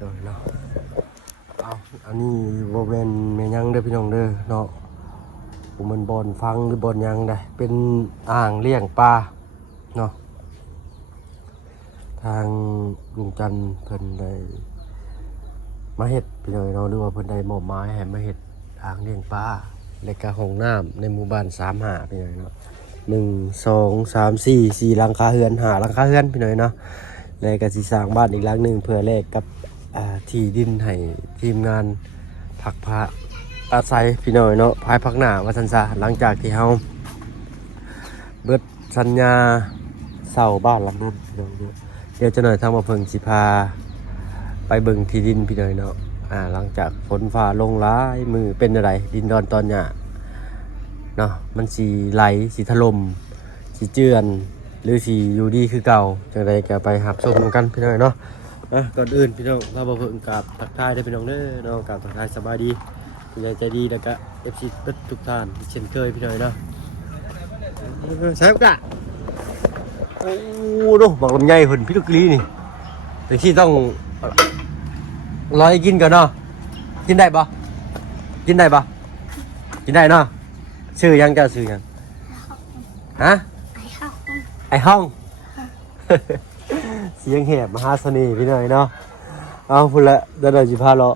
โดยเนาะเอาอันนี้โบเมนเมยังเด้อพี่น้องเด้อเนาะผมมันบอนฟังหรือบอนยังได้เป็นอ่างเลี้ยงปลาเนาะทางลุงจันเพิ่นได้มาเฮ็ดพี่น้องเนาะหรือว่าเพิ่นได้มอบหมายให้มาเฮ็ดอ่างเลี้ยงปลาและก็ห้องน้ำในหมู่บ้าน35พี่น้องเนาะ1 2 3 4หลังคาเรือน5หลังคาเรือนพี่น้องเนาะแล้วก็สิสร้างบ้านอีกหลังนึงเพื่อแลกกับที่ดินให้ทีมงานผักพระอาศัยพี่น้อยเนาะภายพักหน้าว่าสันซาหลังจากที่เฮาเบิดสัญญาเสาบ้านหลังนั้นพี่น้อยเดี๋ยวจะหน่อยทางมาเพิ่งสิพาไปเบิ่งที่ดินพี่น้อยเนาะหลังจากฝนฟ้าลงร้ายมือเป็นอะไรดินดอนตอนหญ้าเนาะมันสีไหลสีถล่มสีเจือนหรือสีอยู่ดีคือเก่าจังไดก็ไปหับชมกันพี่น้อยเนาะก่อนอื่นพี่น้องเรามาเพิ่งกับทักทายได้พี่น้องเด้อเนาะกับทักทายสบายดีพี่น้องใจดีแล้วก็FCทุกท่านเช่นเคยพี่น้อยเนาะใช่ปะโอ้ดูบอกลำไยหุ่นพี่ลูกกลีนี่แต่ที่ต้องรอให้กินก่อนเนาะกินได้ปะกินได้ปะกินได้เนาะชื่อยังจะชื่อยังฮะไอห้องเสียงแหบมหาเสน่ห์พี่น้อยเนาะเอาพุ่นละเดี๋ยวเราจะพาเลา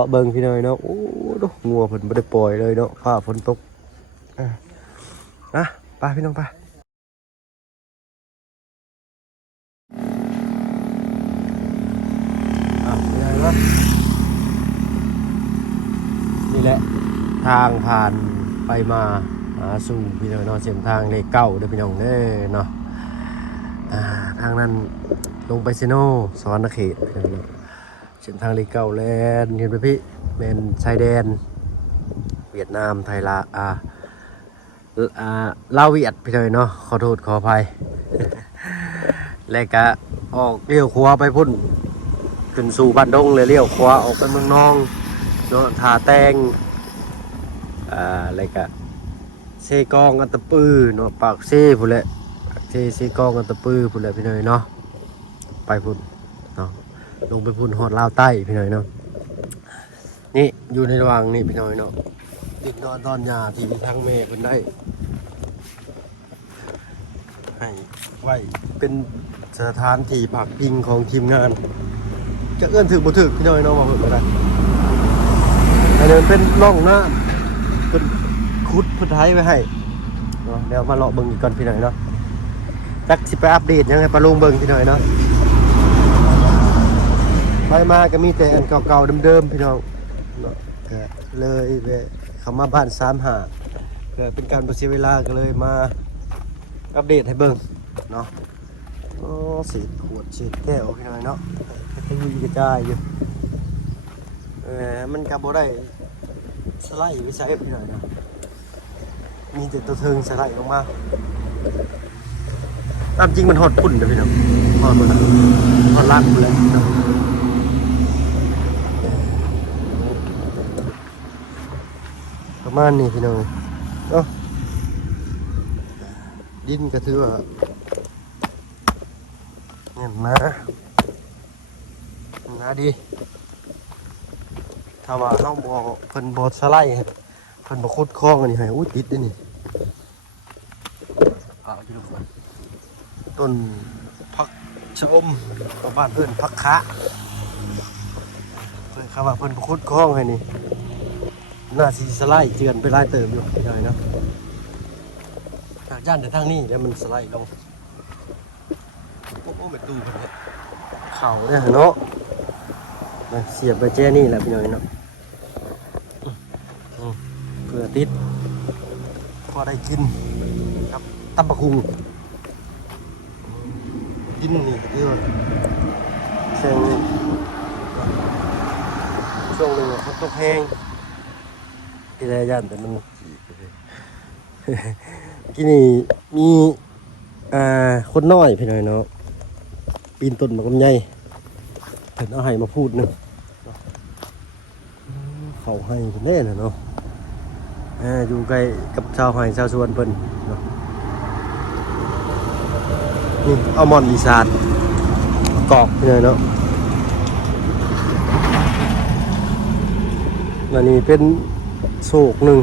ะเบิ่งพี่น้อยเนาะโอ้ดูงัวเพิ่นบ่ได้ปล่อยเลยเนาะฟ้าฝนตกไปพี่น้องไปพี่น้อยเนาะนี่แหละทางผ่านไปมาหาสู่พี่น้อยเนาะเส้นทางเลข9เด้อพี่น้องเด้อเนาะทางนั้นลงไปเซโนสวรรณเขตเส้นทางเลข9แลนเห็นไหมพี่เป็นชายแดนเวียดนามไทยลาวเวียดพี่น้อยเนาะขอโทษขออภัยแล้วก็ออกเลี้ยวขวาไปพุ่นขึ้นสู่บ้านดงเลยเลี้ยวขวาออกไปเมืองนองเนาะทาแตงอะไรก็เซกองอัตตปือเนาะปากเซพุ่นแหละเซกองอัตตปือพุ่นแหละพี่น้อยเนาะไปพุ่นเนาะลงไปพุ่นฮอดลาวใต้พี่น้อยเนาะนี่อยู่ในระหว่างนี่พี่น้อยเนาะดินนอนตอนหญ้าที่ทางเมฆเพิ่นได้ให้ไว้เป็นสถานที่พักพิงของทีมงานจะเอื้อนถึกบ่ถึกพี่น้อยเนาะว่าเพิ่นบ่ได้อันนี้เป็นร่องน้ำเป็นขุดพื้นไทยไว้ให้เนาะเดี๋ยวมาเลาะเบิ่งอีกก่อนพี่น้อยเนาะจักสิไปอัปเดตยังไงปะลุงเบิ่งพี่น้อยเนาะไปมาก็มีแต่อันเก่าๆเดิมๆพี่น้องเนาะเลยเข้ามาบ้าน35เพื่อเป็นการบ่เสียเวลาก็เลยมาอัปเดตให้เบิ่งเนาะโอ้สีขวดสีแก้วพี่น้อยเนาะกระจุยกระจายอยู่มันก็บ่ได้สไลด์ไปใช้พี่น้อยเนาะมีแต่ตัวเทิงสไลด์ลงมาตามจริงมันฮอดปุ่นเด้อพี่น้องฮอดมันฮอดล่างพุ่นเลยประมาณนี้พี่น้องเนาะดินก็ถือว่าเงี้ยนะดีถ้าว่าเราบอกเพิ่นบอสไลด์เพิ่นบ่ขุดคลองอันนี้ให้อุ้ยติดด้วยนี่พี่น้องต้นผักชะอมบ้านเพิ่นผักคะเพิ่นคำว่าเพิ่นบ่ขุดคลองให้นี่หน้าสีสไลด์เจือนไปลายเติมอยู่ใหญ่นะจากย่านแต่ทางนี้แล้วมันสไลด์ลงโอ้เม็ดตูเพิ่นเนี่ยเข่าเนี่ยเนาะเสียบไปแจ้นี่แหละพี่น้อยเนาะเพื่อติดพอได้กินครับตำบักหุ่งกินนี่ก็คือว่าแข่งช่วงหนึ่งฝนตกแห้งที่ได้ย่านแต่มันที่นี่มีคนน้อยพี่น้อยเนาะปีนต้นมะกำไยเพิ่นเอาให้มาพูดนึงเขาให้เพิ่นแน่น่ะเนาะอยู่ใกล้กับชาวไร่ชาวสวนเพิ่นเนาะนี่อัลมอนด์อีสานกอกพี่น้อยเนาะ อันนี้เป็นโศกหนึ่ง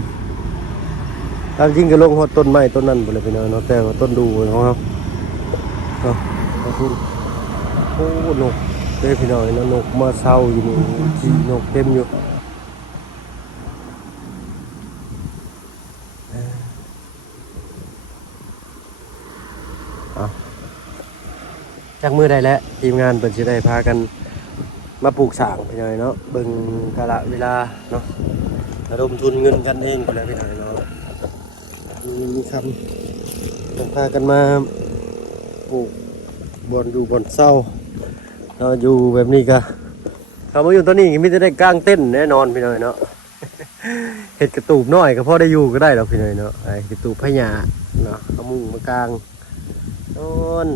ตามจริงก็ลงฮอดต้นไม้ต้นนั้นไปเลยพี่น้องเนาะแต่ว่าต้นดูของเราเนาะขอบคุณโอ้นกเด้พี่น้องเนาะนกมาเศร้าอยู่นี่จีนกเต็มอยู่เอาจากมือได้แล้วทีมงานเปิดจะได้พากันมาปลูกสร้างพี่น้องเนาะเบิ่งกาลเวลาเนาะระดมทุนเงินกันเองไปเลยพี่น้องเนาะมีคำต้องพากันมาปลูกบอนอยู่บอนเศร้าเราอยู่แบบนี้ก็เขามาอยู่ตอนนี้มิจะได้กางเต้นแน่นอนพี่น้อยเนาะ เห็ดกระตูบน้อยก็พอได้อยู่ก็ได้หรอกพี่น้อยเนาะไอ้กระตูบพญาเนาะเอามุ้งมากางนอน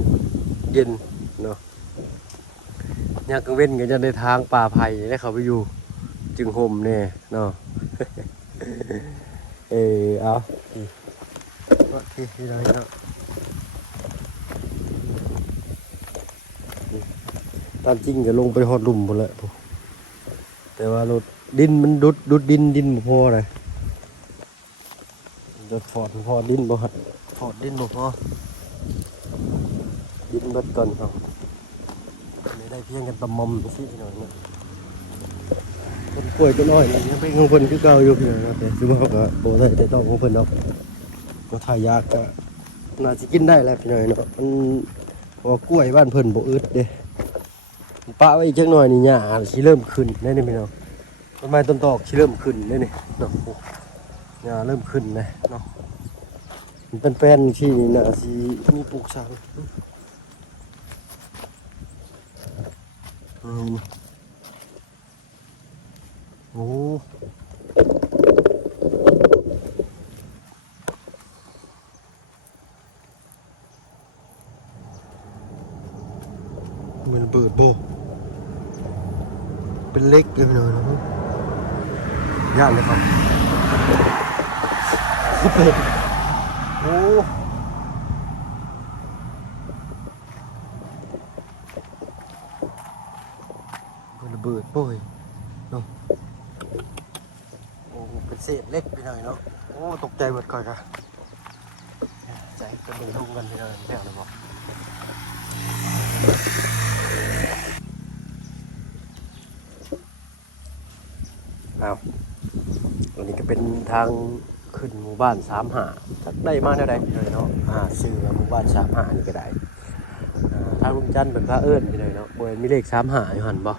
เย็นเนาะยากกังเว้นก็จะได้ทางป่าไผ่ได้เขาไปอยู่จึงห่มเนี่ยเนาะ เอาที่พี่น้อยเนาะตามจริงก็ลงไปหอดหลุมหมดแล้วแต่ว่ารถดินมันดุดดินบ่พอเลยรถฟอร์ดพอดินบ่หัดฟอร์ดดินบ่พอดินเบิดก่อนครับไม่ได้เพียงกันตะมอมสิพี่น้องเนี่ยคนป่วยก็น้อยยังเป็นของเพิ่นคือเก่าอยู่พี่น้องนะแต่คือว่าก็บ่ได้แต่ต้องของเพิ่นดอกก็ทายากก็น่าสิกินได้แหละพี่น้องเนาะมันเพราะกล้วยบ้านเพิ่นบ่อึดเด้ปะไว้อีกจักหน่อยนี่หญ้าสิเริ่มขึ้นได้นี่พี่น้องต้นไม้ต้นตอกสิเริ่มขึ้นได้นี่เนาะหญ้าเริ่มขึ้นนะเนาะมันเป็นแป้นที่นี่น่ะสิมีปลูกสร้างโอ้มันเบิดโบเป็นเล็กเลยพี่น้องนะยากเลยครับโอ้มันระเบิดโป้ยเนาะโอ้เป็นเศษเล็กพี่น้องเนาะโอ้ตกใจหมดก่อนค่ะใจจะเบิ่งทุ่งกันพี่น้องแถวเลยบอกเอาวันนี้ก็เป็นทางขึ้นหมู่บ้าน35จักได้มาเท่าใดเลยเนาะชื่อหมู่บ้าน35นี่ก็ได้ทางลุงจันทร์เป็นพระเอิญพี่เลยเนาะบริเวณมีเลข35อยู่หันบ่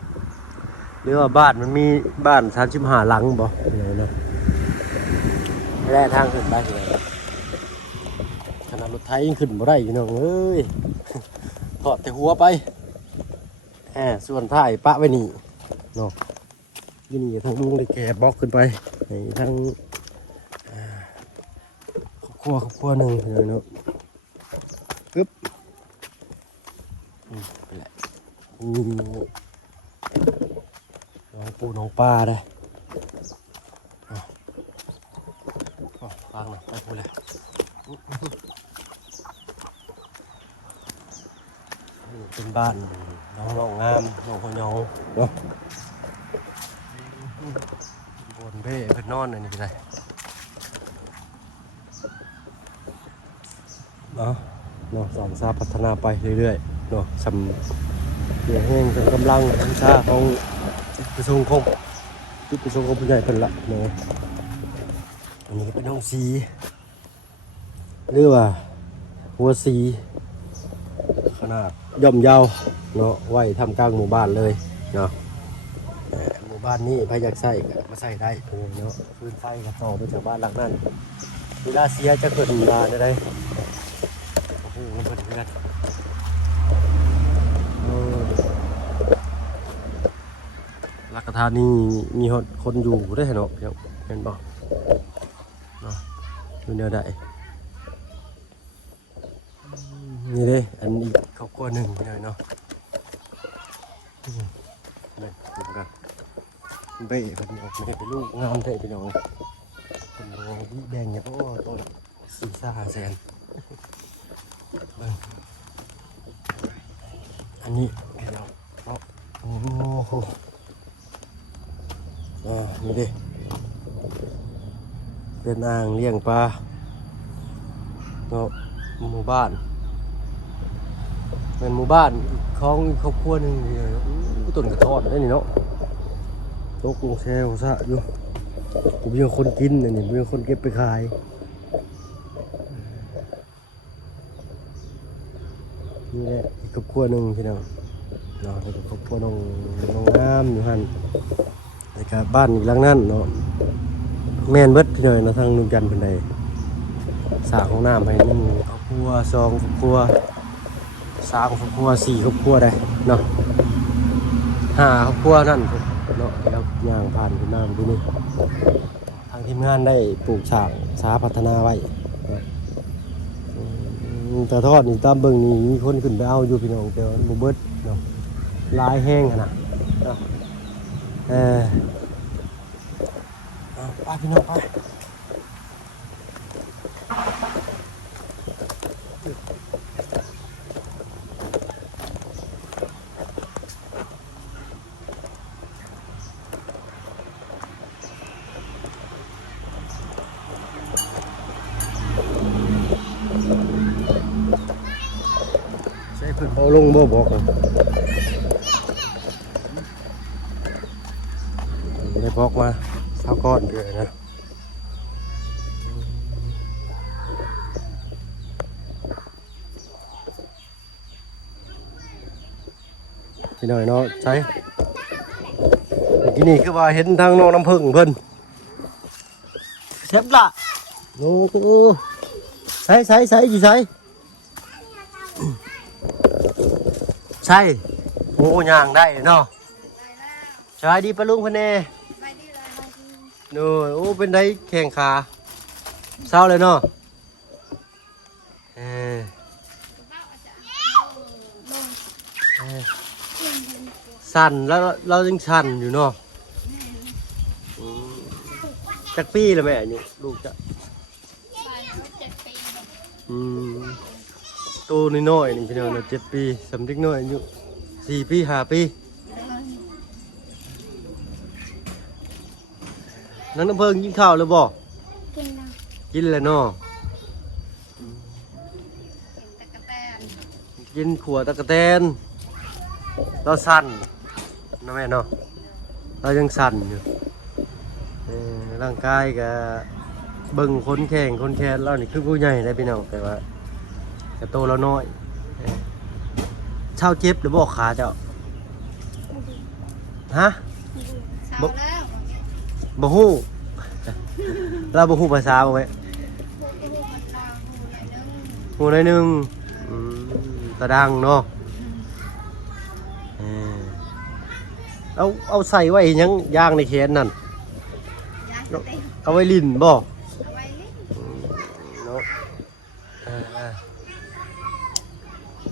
หรือว่าบ้านมันมีบ้าน35หลังบ่พี่เลยเนาะแร่ทางขึ้นได้เลยขนาดรถไถยังขึ้นบ่ได้พี่น้องเอ้ยถอดแต่หัวไปส่วนท้ายปะไว้นี่เนาะที่นี่ทั้งลุงได้แกะบล็อกขึ้นไปทั้งครอบครัวหนึ่งเลยเนาะปึ๊บไปแหละน้องปูน้องปลาได้ฟังหน่อยไปพูดเลยเป็นบ้านน้องงามน้องคนยองเนาะบนเบ้เพื่อนนอนเลยนี่เป็นไรเนาะสอนซาพัฒนาไปเรื่อยๆเนาะสำเรียงแห้งจนกำลังทั้งชาของประสงค์คงจุดประสงค์ของผู้ใหญ่เป็นละเนาะอันนี้ก็เป็นห้องสีหรือว่าหัวสีขนาดย่อมยาวเนาะไว้ทำกลางหมู่บ้านเลยเนาะหมู่บ้านนี้พายากใส่มาใส่ได้เนาะพื้นไฟกับต่อมาจากบ้านหลังนั้นเวลาเสียจะเกิดมาได้โอ้โหมันเป็นเพื่อนรักกระทานนี่มีคนอยู่ได้เนาะเห็นบอกเนาะดูแนวใดนี่เลยอันนี้เขากลัวหนึ่งเลยเนาะนี่ดูกันเบ้เป็นออกมาเป็นลูกงามเท่ไปหน่อยเป็นโรบิแดงเนี่ยเพราะว่าตัว4-5 แสนอันนี้เราโอ้โหนี่ดิ เป็นอ่างเลี้ยงปลาเนาะหมู่บ้านเป็นหมู่บ้านของครอบครัวหนึ่งเลยต้นกระท้อนได้นี่เนาะโต๊ะกรุงแช่ซะอยู่กูมีคนกินนี่มีคนเก็บไปขายนี่แหละอีกครอบครัวหนึ่งพี่น้องเนาะแล้วก็ครอบครัวน้องงามอยู่หั่นแล้วก็บ้านอีกหลังนั้นเนาะแม่นเบิดพี่น้อยเนาะทางลุงจันทร์เพิ่นได้สร้างห้องน้ำให้1ครอบครัว2ครอบครัว3ครอบครัว4ครอบครัวได้เนาะ5ครอบครัวนั่นเนาะแล้วย่างผ่านขึ้นมาที่นี่ทางทีมงานได้ปลูกสร้างสาพัฒนาไว้แต่ทอดนี่ตามเบิ่งนี่มีคนขึ้นไปเอาอยู่พี่น้องแต่ว่าบ่เบิดเนาะลายแห้งขนาดเนาะไปพี่น้องไปใช้เพิ่นเอาลงบ่บอกกันได้บอกมาเท่าก้อนเดือยนะพี่หน่อยเนาะใช้เมื่อกี้นี่คือว่าเห็นทางน้องน้ำผึ้งเพิ่นเทปละโอ้โหใส่อยู่ใส่ใช่โอ้ย่างได้เนาะสบายดีปะลุงพะเนโน่โอ้เป็นได้แข่งขาเศร้าเลยเนาะสั่นแล้วเรายังสั่นอยู่เนาะจักปีเลยแม่อยู่ลูกจะตัวน้อยๆนี่พี่น้อง7 ปีสำเด็กน้อยอายุ4 ปี5 ปีนั่นน้ำเพิ่งกินข้าวเลยบ่กินแล้วเนาะกินขัวตะกะแตนเราสั่นนะแม่เนาะเรายังสั่นอยู่ร่างกายกับเบิ่งคนแข่งคนแคนเรานี่คือผู้ใหญ่ได้พี่น้องแต่ว่าแต่โตเราน้อยเช่าเจ็บหรือบอกขาเจ้าฮะบ่ฮู้เราบ่ฮู้ภาษาบ่แม่ฮู้หน่อยนึงตะดังเนาะเอาใส่ไว้ยังย่างในแขนนั่นเอาไว้ลิ้นบ่เนาะ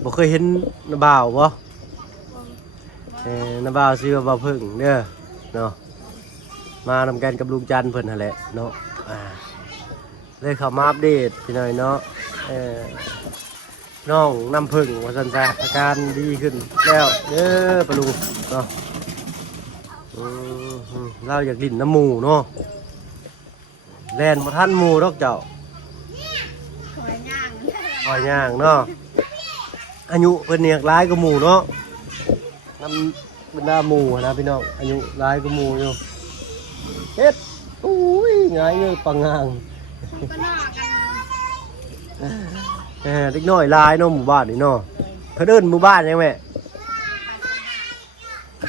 บ่เคยเห็นน้าบ่าวบ่น้าบ่าวชื่อว่าบ่าวพึ่งเด้อเนาะมานำกันกับลุงจันทร์เพิ่นนั่นแหละเนาะเลยเข้ามาอัปเดตพี่น้อยเนาะน้องน้ำผึ้งว่าซั่นซะอาการดีขึ้นแล้วเด้อปะลุงเนาะเราอยากลิ้นน้ำหมูเนาะแล่นบ่ทันหมูดอกเจ้าคอยย่างเนาะอายุเพิ่นเนี่ยหลายกว่าหมูเนาะน้ำบรรดาหมูนะพี่น้องอายุหลายกว่าหมูอยู่เฮ็ดอุ้ยง่ายเลยปังงางเด็กน้อยหลายเนาะหมู่บ้านนี่เนาะเพิ่นเอิ้นหมู่บ้านยังแม่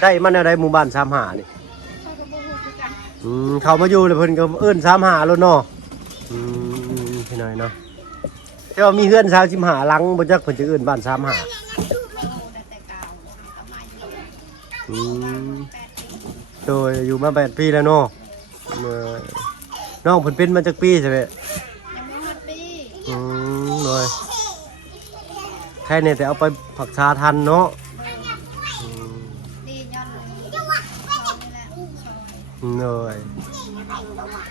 ได้มันอะไรหมู่บ้าน35นี่เขามาอยู่เลยเพิ่นก็เอิ้น35แล้วเนาะพี่น้อยเนาะแต่ว่ามีเฮือน35หลังบ่จักเพิ่นจะเอิ้นบ้าน35โดยอยู่มา8 ปีแล้วเนาะน้องเพิ่นเป็นมาจากปีใช่ไหมเลยแค่เนี่ยแต่เอาไปผักชาทันเนาะเลย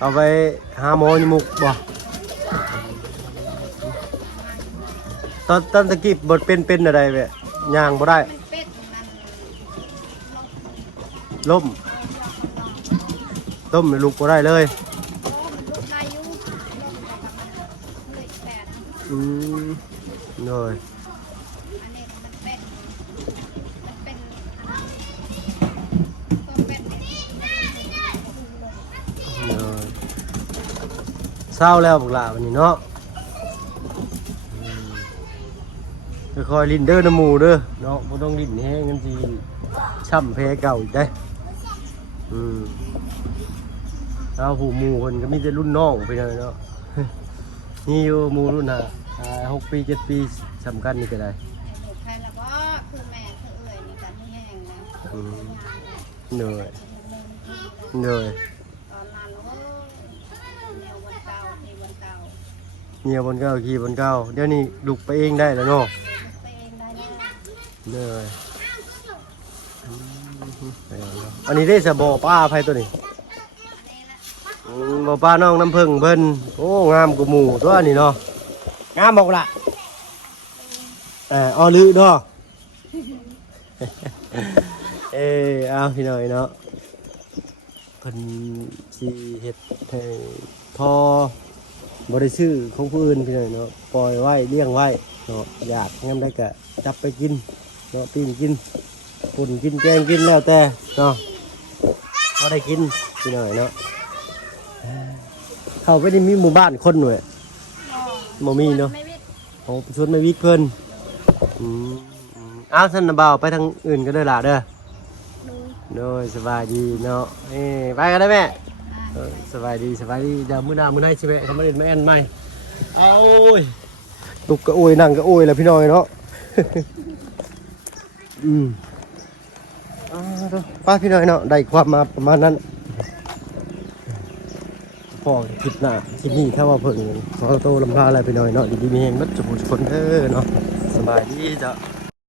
เอาไปหาหมอจมูกบ่ตอนตะกี้บดเป็นอะไรเว้ยย่างบ่ได้ล้มเลยลุกบ่ได้เลย อืมเลย อันนี้มันเป็นตัวเป็นเนี่ย เลยเศร้าแล้วพวกหลาวันนี้เนาะค่อยๆลิ้นเด้อน้ำหมูเด้อเนาะบ่ต้องลิ้นแห้งกันสิช้ำแพ้เก่าอีกได้เอาผู้หมู่คนก็มีแต่รุ่นน้องไปเลยเนาะ นี่อยู่หมู่รุ่น6 ปี7 ปีสำคัญนี่ก็ได้ ลูกใครละบ่คือแม่คือเอ่ยนี่กันแห้งนะ เหนื่อยเหนื่อย ตอนนั้นโอ้แนววันเก่าที่วันเก่า เงียบบนเก้าขี่บนเก้าเดี๋ยวนี้ลุกไปเองได้แล้วเนาะ ไปเองได้แล้ว เหนื่อยอันนี้ได้สะบอป้าไผตัวนี้ นี่ละ บ่ป้าน้องน้ำผึ้งเพิ่นโอ้งามกว่าหมู่ตัวนี้เนาะงามบอกละอ้อลือเนาะ เอาพี่หน่อยเนาะเพิ่นสิเฮ็ดให้พอบริซื้อของผู้อื่นพี่หน่อยเนาะปล่อยไว้เลี้ยงไว้เนาะอยากงั้นได้ก็จับไปกินเนาะปิ้งกินปุ่นกินแกงกินแล้วแต่เนาะพอได้กินพี่หน่อยเนาะเข้าไปนี่มีหมู่บ้านคนหน่วยบ่มีเนาะ ไม่วิทย์ โอ้ชวนมาวิกเพิ่นอ้าวท่านน่ะบ่าวไปทางอื่นก็ได้ล่ะเด้อ ดู โดยสบายดีเนาะไปกันได้แม่สบายดีเดี๋ยวมื้อหน้ามื้อไหนสิแม่ทำมาเล่นมาแอนใหม่เอาโอ้ยตุกก็โอ้ยนั่งก็โอ้ยแหละพี่น้อยเนาะ ป้าพี่น้อยเนาะได้ความมาประมาณนั้นพอคลิปหน้าคลิปนี้ถ้าว่าเพิ่งขอโตลำพาอะไรพี่น้อยเนาะดีๆมีแฮงมัดจุกคนเด้อเนาะสบายดีจ้ะ